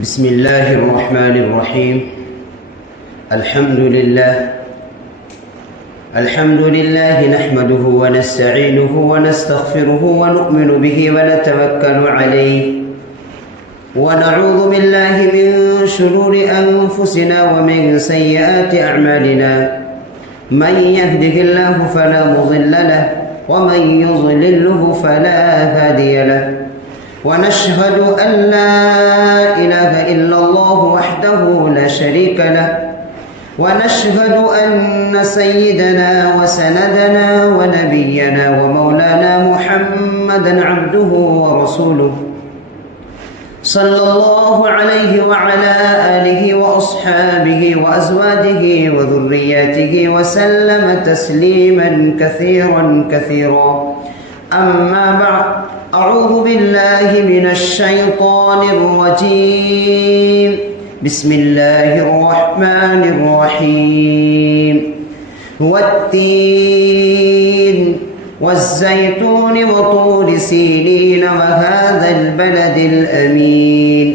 بسم الله الرحمن الرحيم. الحمد لله نحمده ونستعينه ونستغفره ونؤمن به ونتوكل عليه ونعوذ بالله من شرور أنفسنا ومن سيئات أعمالنا. من يهده الله فلا مضل له ومن يضلله فلا هادي له. ونشهد أن لا إله إلا الله وحده لا شريك له. ونشهد أن سيدنا وسندنا ونبينا ومولانا محمدا عبده ورسوله صلى الله عليه وعلى آله وأصحابه وأزواجه وذرياته وسلم تسليما كثيرا. أما بعد، أعوذ بالله من الشيطان الرجيم. بسم الله الرحمن الرحيم. والتين والزيتون وطور سينين وهذا البلد الأمين.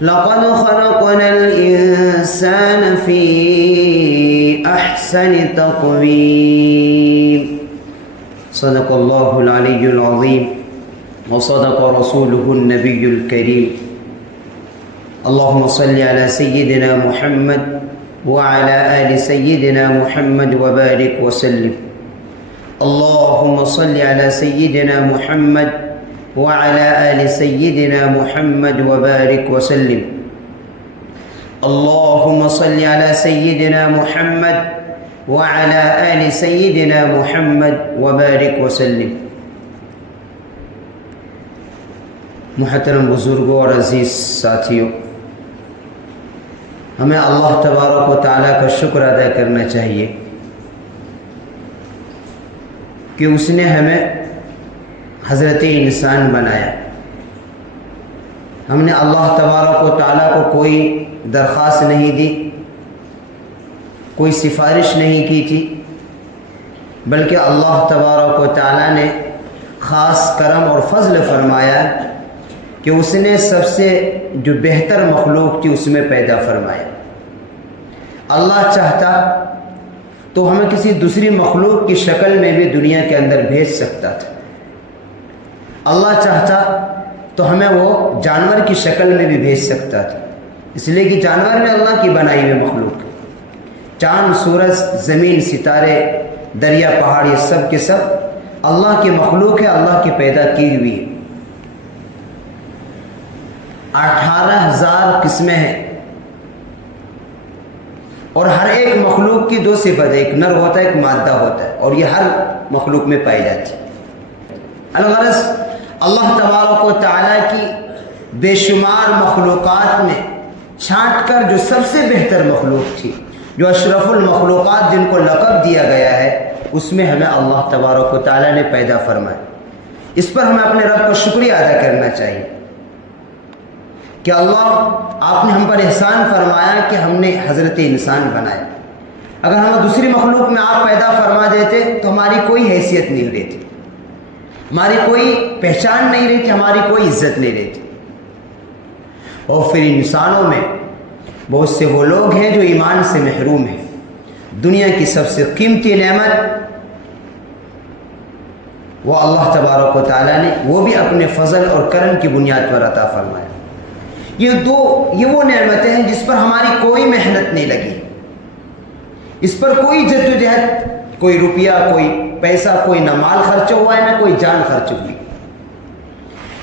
لقد خلقنا الإنسان في أحسن تقويم. صدق الله العلي العظيم وصدق رسوله النبي الكريم. اللهم صل على سيدنا محمد وعلى آل سيدنا محمد وبارك وسلم. اللهم صل على سيدنا محمد وعلى آل سيدنا محمد وبارك وسلم. اللهم صل على سيدنا محمد وعلى آل سيدنا محمد وبارك وسلم. محترم بزرگوں اور عزیز ساتھیوں، ہمیں اللہ تبارک و تعالیٰ کا شکر ادا کرنا چاہیے کہ اس نے ہمیں حضرت انسان بنایا. ہم نے اللہ تبارک و تعالیٰ کو کوئی درخواست نہیں دی، کوئی سفارش نہیں کی تھی، بلکہ اللہ تبارک و تعالیٰ نے خاص کرم اور فضل فرمایا کہ اس نے سب سے جو بہتر مخلوق تھی اس میں پیدا فرمایا. اللہ چاہتا تو ہمیں کسی دوسری مخلوق کی شکل میں بھی دنیا کے اندر بھیج سکتا تھا. اللہ چاہتا تو ہمیں وہ جانور کی شکل میں بھی بھیج سکتا تھا، اس لیے کہ جانور میں اللہ کی بنائی ہوئی مخلوق ہے. چاند، سورج، زمین، ستارے، دریا، پہاڑ، یہ سب کے سب اللہ کی مخلوق ہے، اللہ کی پیدا کی ہوئی ہے. 18,000 قسمیں ہیں اور ہر ایک مخلوق کی دو صفت ہے، ایک نر ہوتا ہے، ایک مادہ ہوتا ہے، اور یہ ہر مخلوق میں پائی جاتی ہے. الغرض اللہ تبارک و تعالیٰ کی بے شمار مخلوقات میں چھانٹ کر جو سب سے بہتر مخلوق تھی، جو اشرف المخلوقات جن کو لقب دیا گیا ہے، اس میں ہمیں اللہ تبارک و تعالیٰ نے پیدا فرمایا. اس پر ہمیں اپنے رب کا شکریہ ادا کرنا چاہیے کہ اللہ، آپ نے ہم پر احسان فرمایا کہ ہم نے حضرت انسان بنایا. اگر ہمیں دوسری مخلوق میں آپ پیدا فرما دیتے تو ہماری کوئی حیثیت نہیں رہتی، ہماری کوئی پہچان نہیں رہتی، ہماری کوئی عزت نہیں رہتی. اور پھر انسانوں میں بہت سے وہ لوگ ہیں جو ایمان سے محروم ہیں. دنیا کی سب سے قیمتی نعمت وہ اللہ تبارک و تعالیٰ نے وہ بھی اپنے فضل اور کرم کی بنیاد پر عطا فرمایا. یہ وہ نعمتیں ہیں جس پر ہماری کوئی محنت نہیں لگی، اس پر کوئی جدوجہد، کوئی روپیہ، کوئی پیسہ، کوئی نہ مال خرچ ہوا ہے، نہ کوئی جان خرچ ہوئی.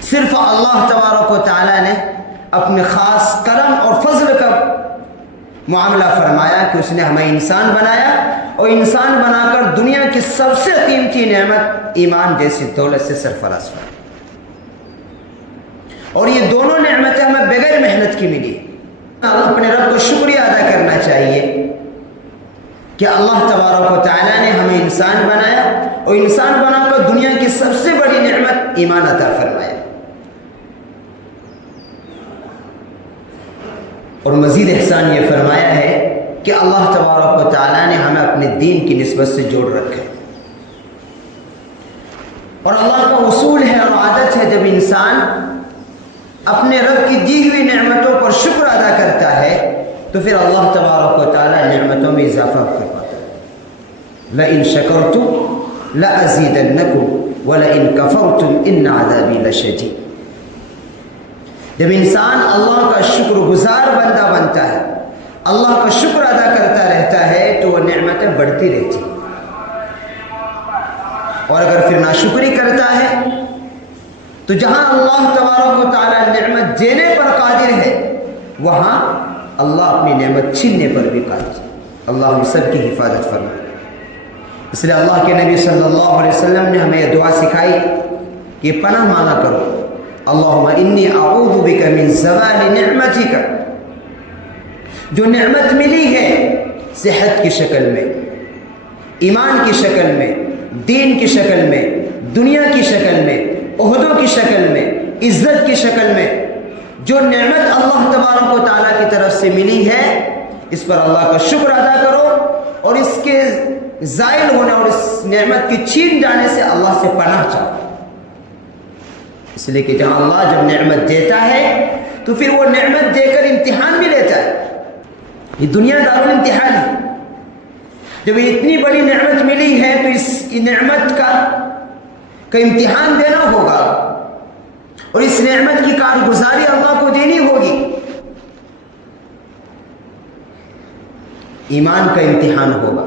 صرف اللہ تبارک و تعالیٰ نے اپنے خاص کرم اور فضل کا معاملہ فرمایا کہ اس نے ہمیں انسان بنایا، اور انسان بنا کر دنیا کی سب سے قیمتی نعمت ایمان جیسی دولت سے سرفراز فرمایا. اور یہ دونوں نعمتیں ہمیں بغیر محنت کی ملی. اپنے رب کو شکریہ ادا کرنا چاہیے کہ اللہ تبارک و تعالیٰ نے ہمیں انسان بنایا، اور انسان بنا کر دنیا کی سب سے بڑی نعمت ایمان عطا فرمایا. اور مزید احسان یہ فرمایا ہے کہ اللہ تبارک و تعالیٰ نے ہمیں اپنے دین کی نسبت سے جوڑ رکھا. اور اللہ کا اصول ہے اور عادت ہے، جب انسان اپنے رب کی دی ہوئی نعمتوں پر شکر ادا کرتا ہے تو پھر اللہ تبارک و تعالیٰ نعمتوں میں اضافہ کرواتا ہے. لَإِن شَكَرْتُمْ لَأَزِيدَنَّكُمْ وَلَئِن كَفَرْتُمْ إِنَّ عَذَابِي لَشَدِيدٌ. جب انسان اللہ کا شکر گزار بندہ بنتا ہے، اللہ کا شکر ادا کرتا رہتا ہے تو وہ نعمتیں بڑھتی رہتی. اور اگر پھر ناشکری کرتا ہے تو جہاں اللہ تبارک و تعالیٰ نعمت دینے پر قادر ہے وہاں اللہ اپنی نعمت چھیننے پر بھی قادر ہے. اللہ ہم سب کی حفاظت فرمائے. اس لیے اللہ کے نبی صلی اللہ علیہ وسلم نے ہمیں یہ دعا سکھائی کہ پناہ مانگا کرو، اللہم انی اعوذ بک من زوال نعمتک. جو نعمت ملی ہے صحت کی شکل میں، ایمان کی شکل میں، دین کی شکل میں، دنیا کی شکل میں، عہدوں کی شکل میں، عزت کی شکل میں، جو نعمت اللہ تبارک و تعالیٰ کی طرف سے ملی ہے اس پر اللہ کا شکر ادا کرو اور اس کے زائل ہونے اور اس نعمت کی چھین جانے سے اللہ سے پناہ چاہو. اس لیے کہ جہاں اللہ جب نعمت دیتا ہے تو پھر وہ نعمت دے کر امتحان بھی لیتا ہے. یہ دنیا دارالامتحان ہے. جب اتنی بڑی نعمت ملی ہے تو اس نعمت کا امتحان دینا ہوگا اور اس نعمت کی کارگزاری اللہ کو دینی ہوگی. ایمان کا امتحان ہوگا.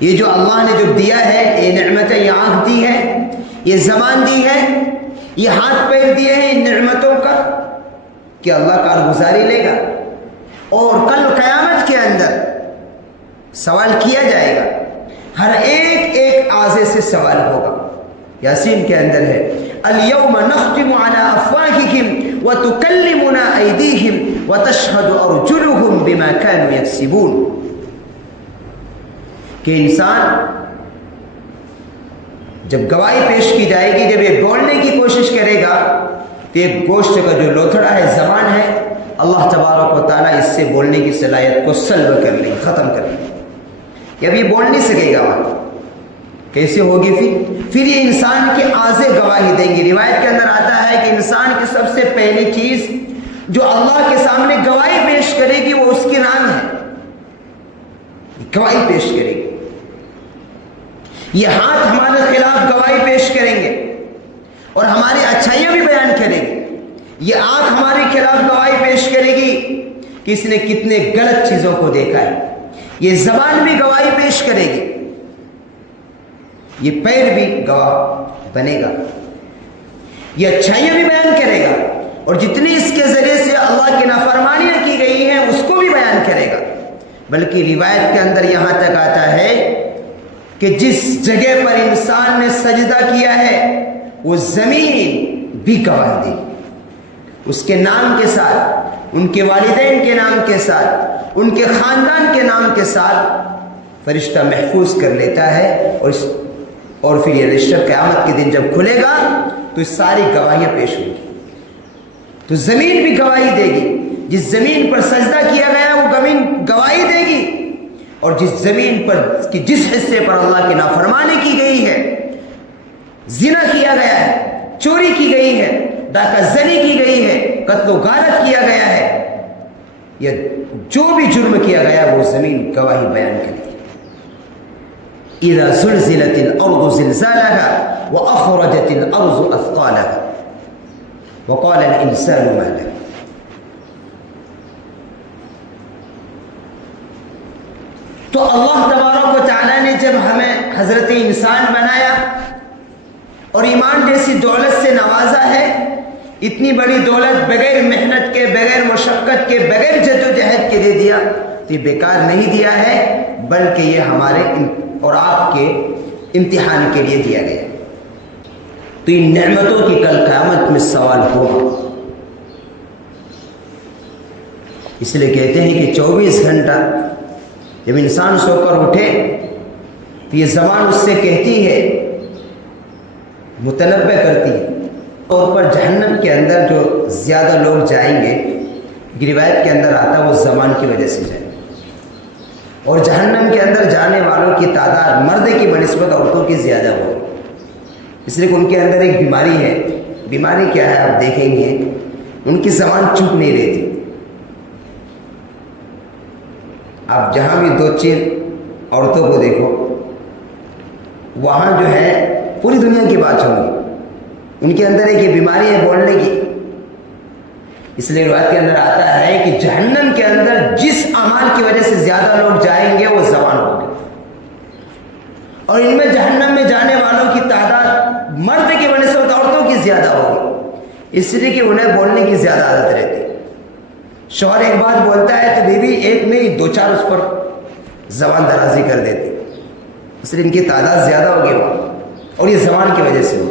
یہ جو اللہ نے جو دیا ہے، یہ نعمتیں، یہ آنکھ دی ہے، یہ زبان دی ہے، یہ ہاتھ پیر دیے ہیں ان نعمتوں کا، کہ اللہ کارگزاری لے گا اور کل قیامت کے اندر سوال کیا جائے گا. ہر ایک ایک اعضے سے سوال ہوگا. یاسین کے اندر ہے اليوم نختم على افواههم وتكلمنا ايديهم وتشهد ارجلهم بما كانوا يكسبون. کہ انسان جب گواہی پیش کی جائے گی، جب یہ بولنے کی کوشش کرے گا تو ایک گوشت کا جو لوتھڑا ہے، زبان ہے، اللہ تبارک و تعالیٰ اس سے بولنے کی صلاحیت کو سلب کر لیں گے، ختم کر لیں گے. اب یہ بول نہیں سکے گا. کیسے ہوگی پھر یہ انسان کے اعضے گواہی دیں گے. روایت کے اندر آتا ہے کہ انسان کی سب سے پہلی چیز جو اللہ کے سامنے گواہی پیش کرے گی وہ اس کی ران ہے. گواہی پیش کرے گی. یہ ہاتھ ہمارے خلاف گواہی پیش کریں گے اور ہماری اچھائیاں بھی بیان کریں گے. یہ آنکھ ہمارے خلاف گواہی پیش کرے گی کہ اس نے کتنے غلط چیزوں کو دیکھا ہے. یہ زبان بھی گواہی پیش کرے گی. یہ پیر بھی گواہ بنے گا. یہ اچھائیاں بھی بیان کرے گا اور جتنی اس کے ذریعے سے اللہ کی نافرمانیاں کی گئی ہیں اس کو بھی بیان کرے گا. بلکہ روایت کے اندر یہاں تک آتا ہے کہ جس جگہ پر انسان نے سجدہ کیا ہے وہ زمین بھی گواہی دے گی. اس کے نام کے ساتھ، ان کے والدین کے نام کے ساتھ، ان کے خاندان کے نام کے ساتھ فرشتہ محفوظ کر لیتا ہے. اور پھر یہ رشتہ قیامت کے دن جب کھلے گا تو اس ساری گواہیاں پیش ہوں گی. تو زمین بھی گواہی دے گی. جس زمین پر سجدہ کیا گیا وہ زمین گواہی دے گی اور جس زمین پر جس حصے پر اللہ کی نافرمانی کی گئی ہے، زنا کیا گیا ہے، چوری کی گئی ہے، ڈاکہ زنی کی گئی ہے، قتل و غارت کیا گیا ہے، یا جو بھی جرم کیا گیا وہ زمین گواہی بیان کرے گی. اذا زلزلت الارض زلزالها واخرجت الارض اثقالها وقال الانسان ما لها. تو اللہ تبارک و تعالیٰ نے جب ہمیں حضرت انسان بنایا اور ایمان جیسی دولت سے نوازا ہے، اتنی بڑی دولت بغیر محنت کے، بغیر مشقت کے، بغیر جدوجہد کے دے دیا تو یہ بیکار نہیں دیا ہے، بلکہ یہ ہمارے اور آپ کے امتحان کے لیے دیا گیا. تو ان نعمتوں کی کل قیامت میں سوال ہوگا. اس لیے کہتے ہیں کہ 24 گھنٹہ جب انسان سو کر اٹھے تو یہ زبان اس سے کہتی ہے، متنبع کرتی ہے. اور پر جہنم کے اندر جو زیادہ لوگ جائیں گے، روایت کے اندر آتا ہے وہ زبان کی وجہ سے جائیں گے. اور جہنم کے اندر جانے والوں کی تعداد مرد کی بنسبت عورتوں کی زیادہ ہوگی. اس لیے کہ ان کے اندر ایک بیماری ہے بیماری کیا ہے آپ دیکھیں گے، ان کی زبان چپ نہیں رہتی. آپ جہاں بھی 2-4 عورتوں کو دیکھو، وہاں جو ہے پوری دنیا کی بات ہوگی. ان کے اندر ایک یہ بیماری ہے بولنے کی. اس لیے روایت کے اندر آتا ہے کہ جہنم کے اندر جس اعمال کی وجہ سے زیادہ لوگ جائیں گے وہ زبان ہوگی، اور ان میں جہنم میں جانے والوں کی تعداد مرد کی وجہ سے عورتوں کی زیادہ ہوگی، اس لیے کہ انہیں بولنے کی زیادہ عادت رہتی ہے. شوہر ایک بات بولتا ہے تو بیوی ایک نہیں 2-4 اس پر زبان درازی کر دیتی، اس لیے ان کی تعداد زیادہ ہوگی وہاں، اور یہ زبان کی وجہ سے ہو.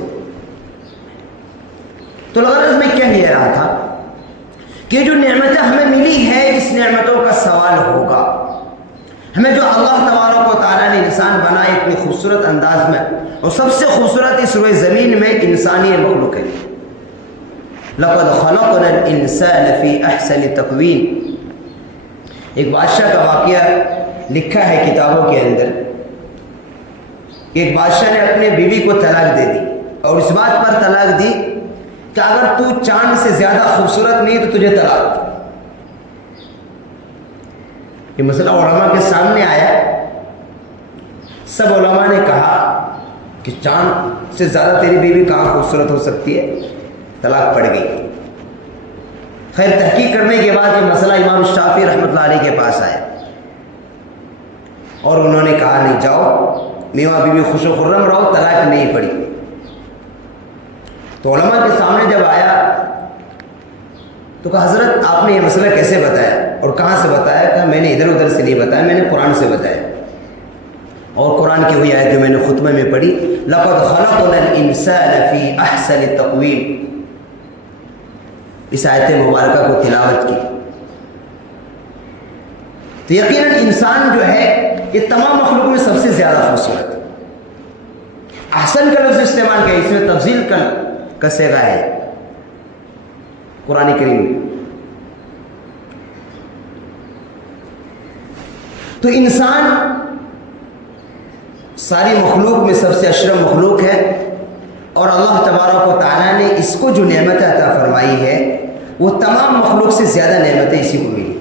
تو غرض میں کیا کہہ رہا تھا کہ جو نعمتیں ہمیں ملی ہے اس نعمتوں کا سوال ہوگا. ہمیں جو اللہ تبارک و تعالیٰ نے انسان بنائے اتنی خوبصورت انداز میں، اور سب سے خوبصورت اس روئے زمین میں انسانی مخلوق ہے. لقد خلقنا الانسان فی احسن تقویم. ایک بادشاہ کا واقعہ لکھا ہے کتابوں کے اندر. ایک بادشاہ نے اپنے بیوی کو طلاق دے دی، اور اس بات پر طلاق دی کہ اگر تو چاند سے زیادہ خوبصورت نہیں تو تجھے طلاق. یہ مسئلہ علماء کے سامنے آیا. سب علماء نے کہا کہ چاند سے زیادہ تیری بیوی کہاں خوبصورت ہو سکتی ہے، طلاق پڑ گئی. خیر تحقیق کرنے کے بعد یہ مسئلہ امام شافعی رحمۃ اللہ علیہ کے پاس آیا، اور انہوں نے کہا نہیں جاؤ میواں بیوی خوش و خرم رہو، طلاق نہیں پڑی. تو علماء کے سامنے جب آیا تو کہا حضرت آپ نے یہ مسئلہ کیسے بتایا اور کہاں سے بتایا؟ کہ میں نے ادھر ادھر سے نہیں بتایا، میں نے قرآن سے بتایا. اور قرآن کی وہی آیت جو میں نے خطبہ میں پڑھی، لقد خلقنا الانسان فی احسن تقویم. اس آیت مبارکہ کو تلاوت کی تو یقیناً انسان جو ہے یہ تمام مخلوق میں سب سے زیادہ خوبصورت ہے. احسن کا لفظ استعمال کیا، اس میں تفضیل کا صیغہ ہے قرآن کریم میں. تو انسان ساری مخلوق میں سب سے اشرف مخلوق ہے، اور اللہ تبارک و تعالیٰ نے اس کو جو نعمت عطا فرمائی ہے وہ تمام مخلوق سے زیادہ نعمتیں اسی کو ملی.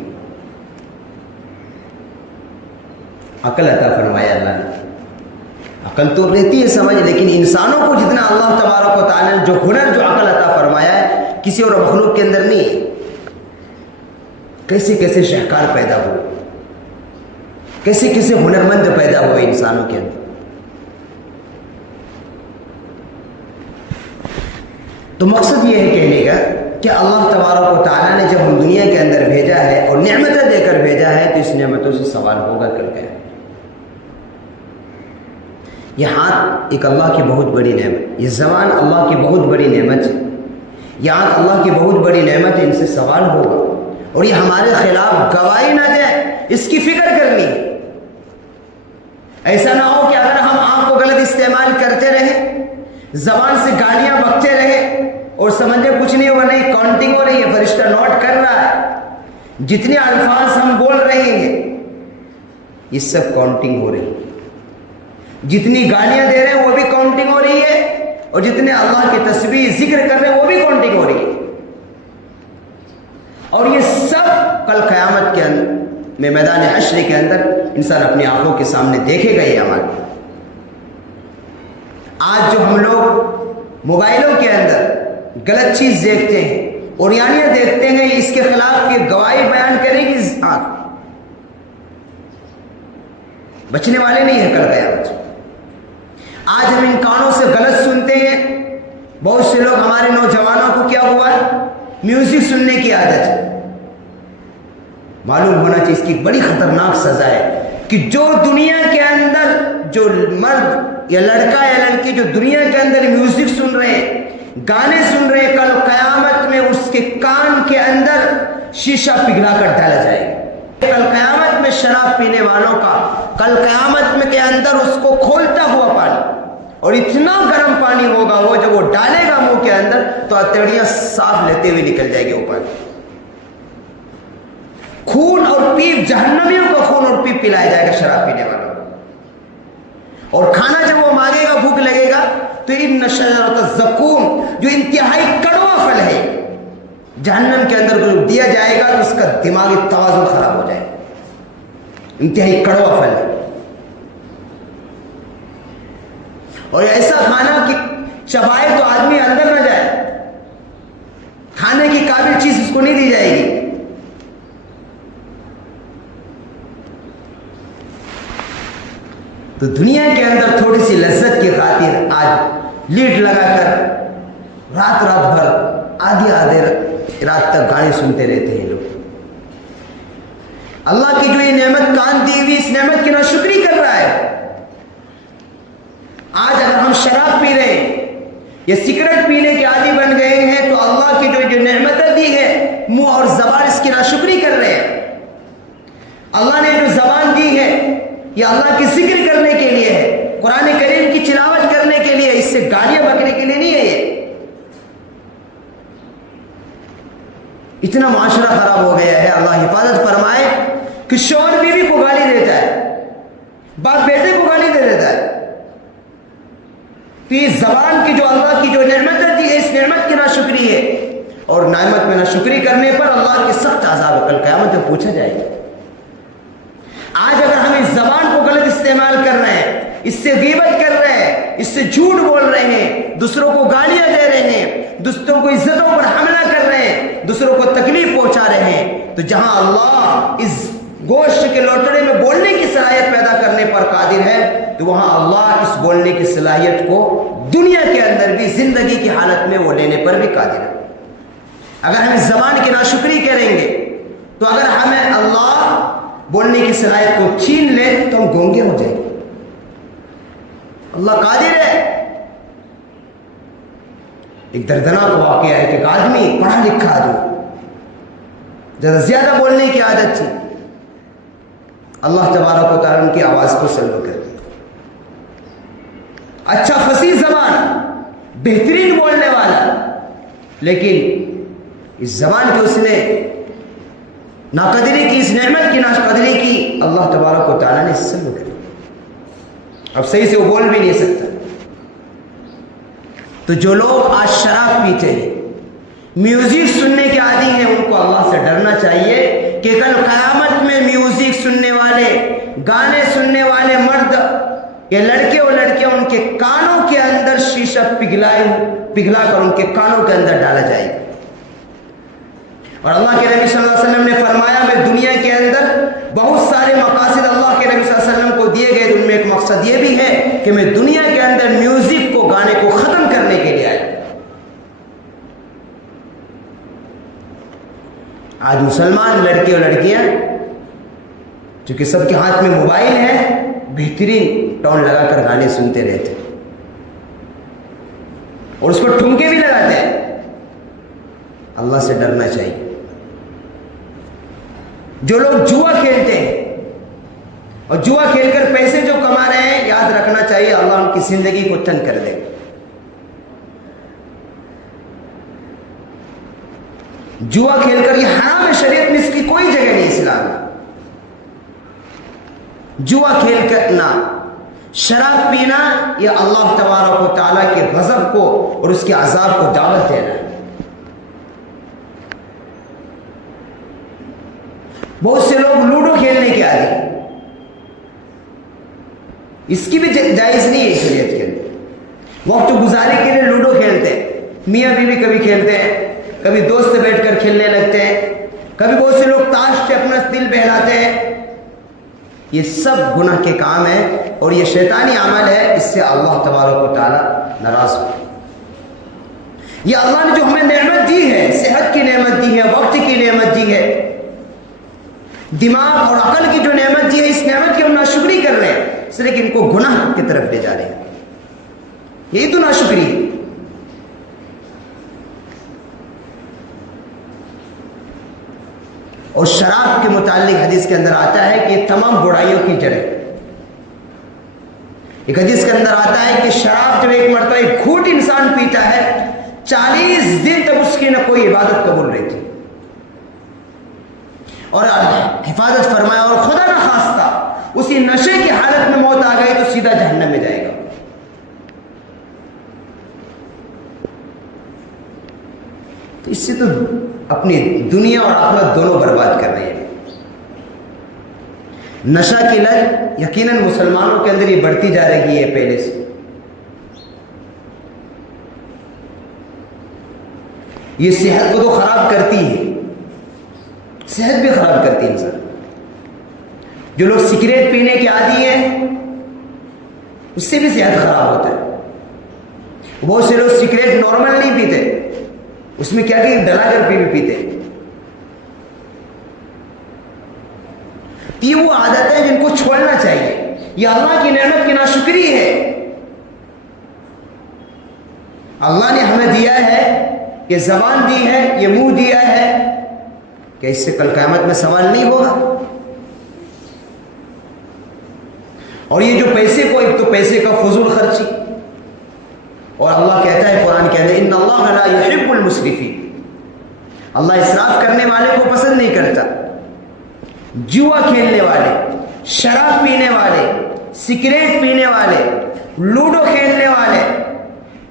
عقل عطا فرمایا اللہ نے. عقل تو رہتی ہے سمجھ، لیکن انسانوں کو جتنا اللہ تبارک و تعالیٰ نے جو ہنر جو عقل عطا فرمایا ہے کسی اور مخلوق کے اندر نہیں ہے. کیسے کیسے شاہکار پیدا ہوئے، کیسے کیسے ہنرمند پیدا ہوئے انسانوں کے اندر. تو مقصد یہ ہے کہنے کا کہ اللہ تبارک و تعالیٰ نے جب ہم دنیا کے اندر بھیجا ہے اور نعمتیں دے کر بھیجا ہے تو اس نعمتوں سے سوال ہوگا کل کا. یہ ہاتھ ایک اللہ کی بہت بڑی نعمت، یہ زبان اللہ کی بہت بڑی نعمت ہے، یہ آنکھ اللہ کی بہت بڑی نعمت ہے. ان سے سوال ہوگا، اور یہ ہمارے خلاف گواہی نہ دے، اس کی فکر کرنی. ایسا نہ ہو کہ اگر ہم آنکھ کو غلط استعمال کرتے رہے، زبان سے گالیاں بکتے رہے اور سمجھے کچھ نہیں ہوا، نہیں کاؤنٹنگ ہو رہی ہے، فرشتہ نوٹ کر رہا ہے، جتنے الفاظ ہم بول رہے ہیں یہ سب کاؤنٹنگ ہو رہی ہے. جتنی گالیاں دے رہے ہیں وہ بھی کاؤنٹنگ ہو رہی ہے، اور جتنے اللہ کی تسبیح ذکر کر رہے ہیں وہ بھی کاؤنٹنگ ہو رہی ہے. اور یہ سب کل قیامت کے اندر میں میدان حشر کے اندر انسان اپنی آنکھوں کے سامنے دیکھے گا. یہ عمل آج جو ہم لوگ موبائلوں کے اندر غلط چیز دیکھتے ہیں اور یعنی دیکھتے ہیں، اس کے خلاف یہ گواہی بیان کرے گی آنکھ. بچنے والے نہیں ہیں کل قیامت. آج ہم ان کانوں سے غلط سنتے ہیں. بہت سے لوگ ہمارے نوجوانوں کو کیا ہوا ہے، میوزک سننے کی عادت ہے. معلوم ہونا چاہیے اس کی بڑی خطرناک سزا ہے کہ جو دنیا کے اندر جو مرد یا لڑکا یا لڑکی جو دنیا کے اندر میوزک سن رہے ہیں، گانے سن رہے ہیں، کل قیامت میں اس کے کان کے اندر شیشہ پگھلا کر ڈالا جائے گا. کل قیامت میں شراب پینے والوں کا کل قیامت میں کے اندر اس کو کھولتا ہوا پانی، اور اتنا گرم پانی ہوگا وہ جب وہ ڈالے گا منہ کے اندر تو ہتھیلیاں صاف لیتے ہوئے نکل جائے گی. اوپر خون اور پیپ، جہنمیوں کو خون اور پیپ پلایا جائے گا شراب پینے والوں کو. اور کھانا جب وہ مانگے گا، بھوک لگے گا تو ان شجرۃ الزقوم جو انتہائی کڑوا پھل ہے جہنم کے اندر جو دیا جائے گا تو اس کا دماغی توازن خراب ہو جائے گا. انتہائی کڑوا پھل ہے اور ایسا کھانا کہ چبائے تو آدمی اندر نہ جائے, کھانے کی قابل چیز اس کو نہیں دی جائے گی. تو دنیا کے اندر تھوڑی سی لذت کی خاطر آج لیڈ لگا کر رات بھر آدھی رات تک گانے سنتے رہتے ہیں لوگ. اللہ کی جو یہ نعمت کان دی ہوئی اس نعمت کی ناشکری کر رہا ہے. آج اگر ہم شراب پی رہے ہیں یا سگریٹ پینے کے عادی بن گئے ہیں تو اللہ کی جو نعمتیں دی ہے منہ اور زبان اس کی ناشکری کر رہے ہیں. اللہ نے جو زبان دی ہے یہ اللہ کی ذکر کرنے کے لیے ہے, قرآن کریم کی تلاوت کرنے کے لیے, اس سے گالیاں بکنے کے لیے نہیں ہے. یہ اتنا معاشرہ خراب ہو گیا ہے. اللہ حفاظت فرمائے کہ شوہر بیوی کو گالی دیتا ہے, باپ بیٹے کو گالی دے دیتا ہے. تو یہ زبان کی جو اللہ کی جو نعمت دی ہے اس نعمت کی ناشکری ہے, اور نعمت میں ناشکری کرنے پر اللہ کے سخت عذاب کل قیامت میں پوچھا جائے گا. آج اگر ہم اس زبان کو غلط استعمال کر رہے ہیں, اس سے غیبت کر رہے ہیں, اس سے جھوٹ بول رہے ہیں, دوسروں کو گالیاں دے رہے ہیں, دوسروں کو عزتوں پر حملہ کر رہے ہیں, دوسروں کو تکلیف پہنچا رہے ہیں, تو جہاں اللہ اس گوشت کے لوٹڑے میں بولنے کی صلاحیت پیدا کرنے پر قادر ہے تو وہاں اللہ اس بولنے کی صلاحیت کو دنیا کے اندر بھی زندگی کی حالت میں وہ لینے پر بھی قادر ہے. اگر ہم اس زبان کی ناشکری کریں گے تو اگر ہمیں اللہ بولنے کی صلاحیت کو چھین لے تو ہم گونگے ہو جائیں گے. اللہ قادر ہے. ایک دردناک واقعہ ہے کہ ایک آدمی پڑھا لکھا آدمی زیادہ بولنے کی عادت تھی, اللہ تبارک و تعالیٰ ان کی آواز کو سلو کر دیا. اچھا فصیح زبان, بہترین بولنے والا, لیکن اس زبان کی اس نے ناقدری کی, اس نعمت کی ناقدری کی, اللہ تبارک و تعالیٰ نے سلو کر دیا. اب صحیح سے وہ بول بھی نہیں سکتا. تو جو لوگ آج شراب پیتے ہیں, میوزک سننے کے عادی ہیں, ان کو اللہ سے ڈرنا چاہیے کہ کل قیامت میں میوزک سننے والے, گانے سننے والے مرد یا لڑکے اور لڑکیاں ان کے کانوں کے اندر شیشہ پگھلا کر ان کے کانوں کے اندر ڈالا جائے گا. اور اللہ کے نبی صلی اللہ علیہ وسلم نے فرمایا میں دنیا کے اندر بہت سارے مقاصد اللہ کے نبی صلی اللہ علیہ وسلم کو دیے گئے, ان میں ایک مقصد یہ بھی ہے کہ میں دنیا کے اندر میوزک کو, گانے کو ختم کرنے کے لیے آیا. آج مسلمان لڑکے اور لڑکیاں چونکہ سب کے ہاتھ میں موبائل ہے, بہترین ٹون لگا کر گانے سنتے رہتے اور اس کو ٹھمکے بھی لگاتے ہیں. اللہ سے ڈرنا چاہیے. جو لوگ جوا کھیلتے ہیں اور جوا کھیل کر پیسے جو کما رہے ہیں, یاد رکھنا چاہیے اللہ ان کی زندگی کو تنگ کر دے گا. جوا کھیل کر یہ حرام ہے, شریعت میں اس کی کوئی جگہ نہیں اسلام میں. جوا کھیل کرنا, شراب پینا, یہ اللہ تبارک و تعالیٰ کے غضب کو اور اس کے عذاب کو دعوت دینا ہے. بہت سے لوگ لوڈو کھیلنے کے عادی, اس کی بھی جائز نہیں ہے شریعت کے اندر. وقت گزارے کے لیے لوڈو کھیلتے ہیں, میاں بیوی کبھی کھیلتے ہیں, کبھی دوست سے بیٹھ کر کھیلنے لگتے ہیں, کبھی بہت سے لوگ تاش سے اپنا دل بہلاتے ہیں. یہ سب گناہ کے کام ہیں اور یہ شیطانی عمل ہے, اس سے اللہ تبارک و تعالیٰ ناراض ہو. یہ اللہ نے جو ہمیں نعمت دی ہے, صحت کی نعمت دی ہے, وقت کی نعمت دی ہے, دماغ اور عقل کی جو نعمت دی ہے, اس نعمت کی ہم ناشکری کر رہے ہیں, اس لیے کہ ان کو گناہ کی طرف لے جا رہے ہیں. یہی تو ناشکری ہے. اور شراب کے متعلق حدیث کے اندر آتا ہے کہ تمام برائیوں کی جڑ ہے. ایک حدیث کے اندر آتا ہے کہ شراب جب ایک مرتبہ ایک گھونٹ انسان پیتا ہے 40 دن تک اس کی نہ کوئی عبادت قبول رہتی, اور حفاظت فرمایا اور خدا نہ خواستہ اسی نشے کی حالت میں موت آ گئی تو سیدھا جہنم میں جائے گا. اس سے تو اپنی دنیا اور آخرت دونوں برباد کر رہے ہیں۔ نشہ کی لت یقیناً مسلمانوں کے اندر یہ بڑھتی جا رہی ہے پہلے سے۔ یہ صحت کو تو خراب کرتی ہے، صحت بھی خراب کرتی ہے انسان۔ جو لوگ سگریٹ پینے کے عادی ہیں اس سے بھی صحت خراب ہوتا ہے۔ بہت سے لوگ سگریٹ نارمل نہیں پیتے، اس میں کیا کہ ڈلا کر بھی پیتے۔ یہ وہ عادت ہے جن کو چھوڑنا چاہیے۔ یہ اللہ کی نعمت کی ناشکری ہے۔ اللہ نے ہمیں دیا ہے، یہ زبان دی ہے، یہ منہ دیا ہے، کہ اس سے کل قیامت میں سوال نہیں ہوگا؟ اور یہ جو پیسے کو، ایک تو پیسے کا فضول خرچی، اور اللہ کہتا ہے قرآن کے اندر ان اللہ لا یحب المسرفین، اللہ اسراف کرنے والے کو پسند نہیں کرتا۔ جوا کھیلنے والے، شراب پینے والے، سگریٹ پینے والے، لوڈو کھیلنے والے،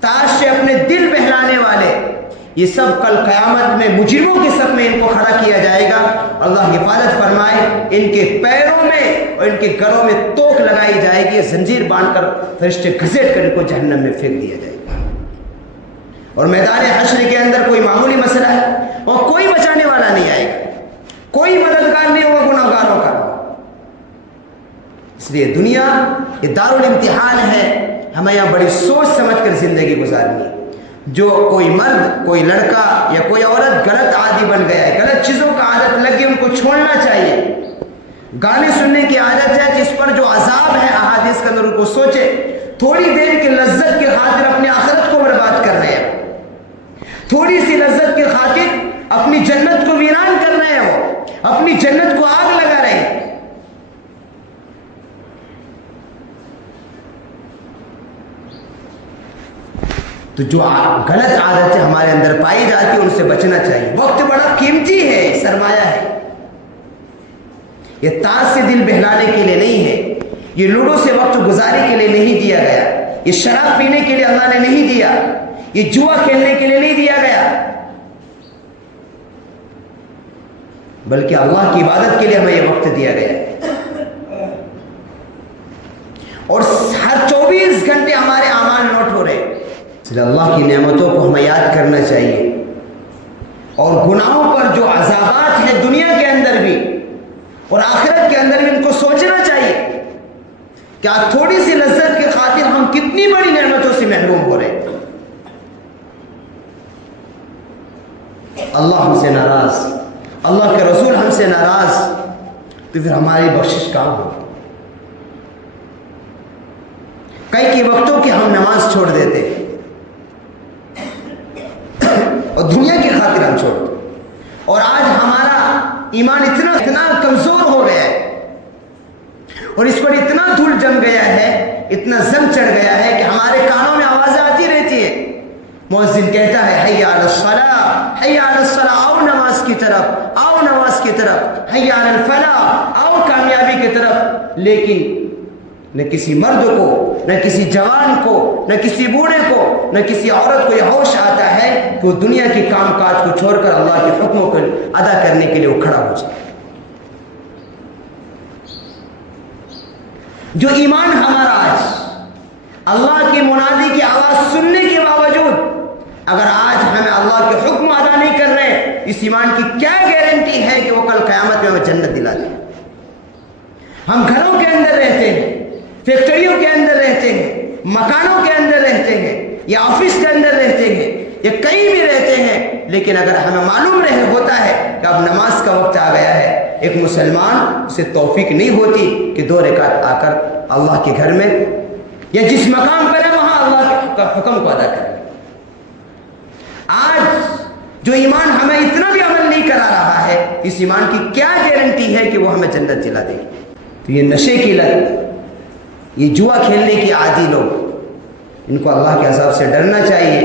تاش سے اپنے دل بہلانے والے، یہ سب کل قیامت میں مجرموں کے صف میں ان کو کھڑا کیا جائے گا۔ اللہ حفاظت فرمائے، ان کے پیروں میں اور ان کے گلوں میں توک لگائی جائے گی، زنجیر باندھ کر فرشتے گھسیٹ کر ان کو جہنم میں پھینک دیا جائے گا۔ اور میدان حشر کے اندر کوئی معمولی مسئلہ ہے اور کوئی بچانے والا نہیں آئے گا، کوئی مددگار نہیں ہوگا گناہگاروں کا۔ اس لیے دنیا یہ دارالامتحان ہے، ہمیں یہاں بڑی سوچ سمجھ کر زندگی گزارنی ہے۔ جو کوئی مرد، کوئی لڑکا یا کوئی عورت غلط عادی بن گیا ہے، غلط چیزوں کا عادت لگی، ان کو چھوڑنا چاہیے۔ گانے سننے کی عادت ہے جس پر جو عذاب ہے احادیث کے اندر، ان کو سوچے۔ تھوڑی دیر کی لذت کی خاطر اپنی آخرت کو برباد کر رہے ہیں، تھوڑی سی لذت کی خاطر اپنی جنت کو ویران کر رہے ہیں، وہ اپنی جنت کو آگ لگا رہے ہیں۔ تو جو غلط عادتیں ہمارے اندر پائی جاتی ہیں ان سے بچنا چاہیے۔ وقت بڑا قیمتی ہے، سرمایہ ہے۔ یہ تاش سے دل بہلانے کے لیے نہیں ہے، یہ لوڈو سے وقت گزارنے کے لیے نہیں دیا گیا، یہ شراب پینے کے لیے اللہ نے نہیں دیا، یہ جوا کھیلنے کے لیے نہیں دیا گیا، بلکہ اللہ کی عبادت کے لیے ہمیں یہ وقت دیا گیا ہے۔ اور ہر 24 گھنٹے ہمارے اعمال نوٹ ہو رہے ہیں۔ اس لیے اللہ کی نعمتوں کو ہمیں یاد کرنا چاہیے، اور گناہوں پر جو عذابات ہیں دنیا کے اندر بھی اور آخرت کے اندر بھی، ان کو سوچنا چاہیے کہ آج تھوڑی سی لذت کی خاطر ہم کتنی بڑی نعمتوں سے محروم ہو رہے ہیں۔ اللہ ہم سے ناراض، اللہ کے رسول ہم سے ناراض، تو پھر ہماری بخشش کہاں ہو؟ کئی وقتوں کی ہم نماز چھوڑ دیتے اور دنیا کی خاطر ہم چھوڑتے، اور آج ہمارا ایمان اتنا کمزور ہو گیا ہے اور اس پر اتنا دھول جم گیا ہے، اتنا زنگ چڑھ گیا ہے کہ ہمارے کانوں میں آوازیں آتی رہتی ہیں۔ مؤذن کہتا ہے حی علی الصلاۃ، حی علی الصلاۃ، آؤ نماز کی طرف، آؤ نماز کی طرف، حی علی الفلاح، آؤ کامیابی کی طرف، لیکن نہ کسی مرد کو، نہ کسی جوان کو، نہ کسی بوڑھے کو، نہ کسی عورت کو یہ ہوش آتا ہے کہ وہ دنیا کے کام کاج کو چھوڑ کر اللہ کے حکموں کو ادا کرنے کے لیے وہ کھڑا ہو جائے۔ جو ایمان ہمارا آج اللہ کی منادی کی آواز سننے کے باوجود اگر آج ہمیں اللہ کے حکم ادا نہیں کر رہے، اس ایمان کی کیا گارنٹی ہے کہ وہ کل قیامت میں ہمیں جنت دلا دیں؟ ہم گھروں کے اندر رہتے ہیں، فیکٹریوں کے اندر رہتے ہیں، مکانوں کے اندر رہتے ہیں، یا آفس کے اندر رہتے ہیں، یا کہیں بھی رہتے ہیں، لیکن اگر ہمیں معلوم ہوتا ہے کہ اب نماز کا وقت آ گیا ہے، ایک مسلمان اسے توفیق نہیں ہوتی کہ 2 رکعت آ کر اللہ کے گھر میں یا جس مقام پر ہے وہاں اللہ کے حکم کو ادا کرے۔ آج جو ایمان ہمیں اتنا بھی عمل نہیں کرا رہا ہے، اس ایمان کی کیا گارنٹی ہے کہ وہ ہمیں جنت دلا دے گی؟ تو یہ نشے کی لت، یہ جوا کھیلنے کے عادی لوگ، ان کو اللہ کے عذاب سے ڈرنا چاہیے،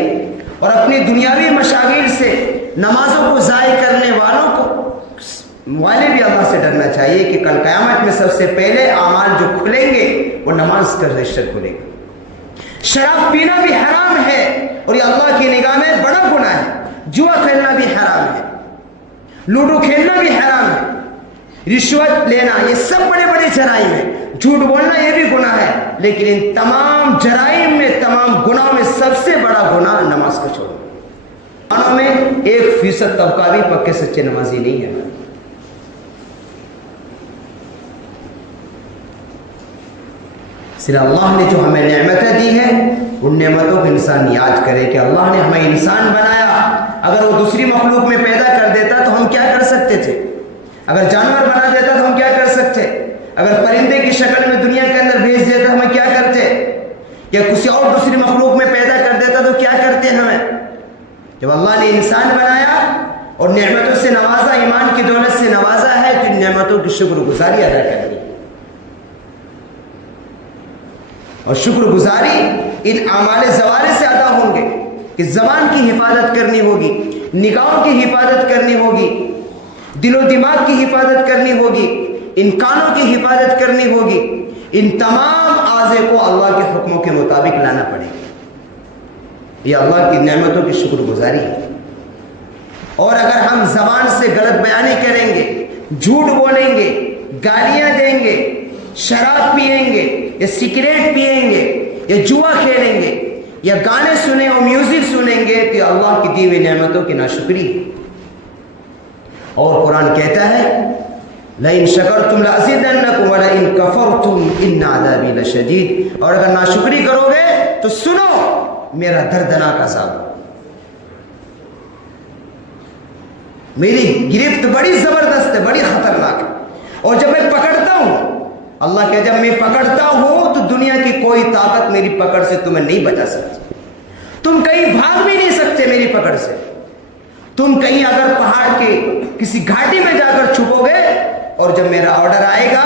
اور اپنی دنیاوی مشاغل سے نمازوں کو ضائع کرنے والوں کو والے بھی اللہ سے ڈرنا چاہیے کہ کل قیامت میں سب سے پہلے اعمال جو کھلیں گے وہ نماز کا رجسٹر کھلے گا۔ شراب پینا بھی حرام ہے اور یہ اللہ کی نگاہ میں بڑا گناہ ہے. جوا کھیلنا بھی حرام ہے, لوڈو کھیلنا بھی حرام ہے, رشوت لینا یہ سب بڑے بڑے جرائم ہیں, جھوٹ بولنا یہ بھی گناہ ہے. لیکن ان تمام جرائم میں, تمام گناہوں میں سب سے بڑا گناہ نماز کو چھوڑنا. مسلمانوں میں 1% طبقہ بھی پکے سچے نمازی نہیں ہے. اس لیے اللہ نے جو ہمیں نعمتیں دی ہیں ان نعمتوں کو انسان یاد کرے کہ اللہ نے ہمیں انسان بنایا. اگر وہ دوسری مخلوق میں پیدا کر دیتا تو ہم کیا کر سکتے تھے؟ اگر جانور بنا دیتا تو ہم کیا کر سکتے؟ اگر پرندے کی شکل میں دنیا کے اندر بھیج دیتا ہمیں کیا کرتے؟ یا کسی اور دوسری مخلوق میں پیدا کر دیتا تو کیا کرتے ہمیں؟ جب اللہ نے انسان بنایا اور نعمتوں سے نوازا, ایمان کی دولت سے نوازا ہے, تو ان نعمتوں کی شکر گزاری ادا کرنی. اور شکر گزاری ان اعمال زوال سے ادا ہوں گے کہ زبان کی حفاظت کرنی ہوگی, نگاہوں کی حفاظت کرنی ہوگی, دل و دماغ کی حفاظت کرنی ہوگی, ان کانوں کی حفاظت کرنی ہوگی. ان تمام اعضاء کو اللہ کے حکموں کے مطابق لانا پڑے گا. یہ اللہ کی نعمتوں کی شکر گزاری ہے. اور اگر ہم زبان سے غلط بیانی کریں گے, جھوٹ بولیں گے, گالیاں دیں گے, شراب پیئیں گے, یا سگریٹ پیئیں گے, یا جوا کھیلیں گے, یا گانے سنیں اور میوزک سنیں گے, تو اللہ کی دی ہوئی نعمتوں کی ناشکری ہے. اور قرآن کہتا ہے لَإِن شَكَرْتُمْ لَأَزِيدَنَّكُمْ وَلَئِن كَفَرْتُمْ إِنَّ عَذَابِي لَشَدِيدٌ. اور اگر ناشکری کرو گے تو سنو میرا دردناک عذاب, میری گرفت بڑی زبردست ہے, بڑی خطرناک ہے. اور جب میں پکڑتا ہوں, اللہ کہ جب میں پکڑتا ہوں تو دنیا کی کوئی طاقت میری پکڑ سے تمہیں نہیں بچا سکتی. تم کہیں بھاگ بھی نہیں سکتے میری پکڑ سے. تم کہیں اگر پہاڑ کے کسی گھاٹی میں جا کر چھپو گے اور جب میرا آرڈر آئے گا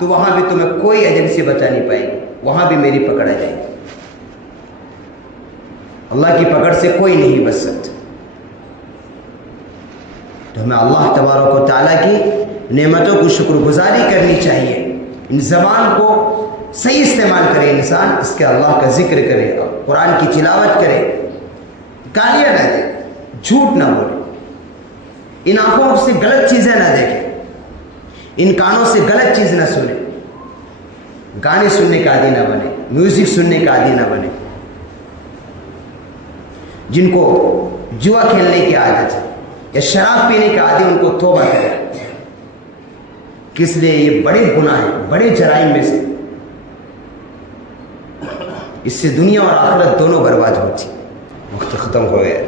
تو وہاں بھی تمہیں کوئی ایجنسی بچا نہیں پائے گی, وہاں بھی میری پکڑ آ جائے گی. اللہ کی پکڑ سے کوئی نہیں بچ سکتا. تو ہمیں اللہ تبارک و تعالیٰ کی نعمتوں کو شکر گزاری کرنی چاہیے. ان زبان کو صحیح استعمال کرے انسان, اس کے اللہ کا ذکر کرے, قرآن کی تلاوت کرے, گالیاں نہ دے, جھوٹ نہ بولے, ان آنکھوں سے غلط چیزیں نہ دیکھے, ان کانوں سے غلط چیز نہ سنے, گانے سننے کا عادی نہ بنے, میوزک سننے کا عادی نہ بنے. جن کو جوا کھیلنے کی عادت ہے یا شراب پینے کا عادی, ان کو توبہ کرے. کس لیے یہ بڑے گناہ ہیں, بڑے جرائم میں سے. اس سے دنیا اور آخرت دونوں برباد ہوتی. وقت ختم ہو گیا.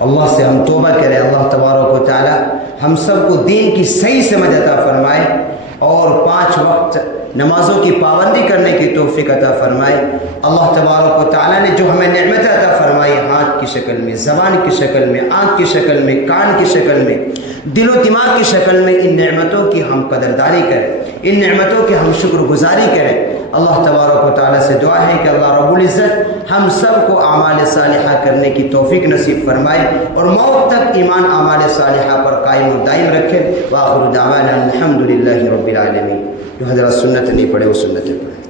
اللہ سے ہم توبہ کریں. اللہ تبارک و تعالی ہم سب کو دین کی صحیح سمجھ عطا فرمائے اور 5 وقت نمازوں کی پابندی کرنے کی توفیق عطا فرمائے. اللہ تبارک و تعالیٰ نے جو ہمیں نعمت عطا فرمائی, ہاتھ کی شکل میں, زبان کی شکل میں, آنکھ کی شکل میں, کان کی شکل میں, دل و دماغ کی شکل میں, ان نعمتوں کی ہم قدرداری کریں, ان نعمتوں کی ہم شکر گزاری کریں. اللہ تبارک و تعالیٰ سے دعا ہے کہ اللہ رب العزت ہم سب کو اعمال صالحہ کرنے کی توفیق نصیب فرمائے اور موت تک ایمان اعمال صالحہ پر قائم و دائم رکھے. وآخر دعوانا الحمد للہ رب العالمین. جو حضرات سنت نہیں پڑھے وہ سنتیں پڑھیں.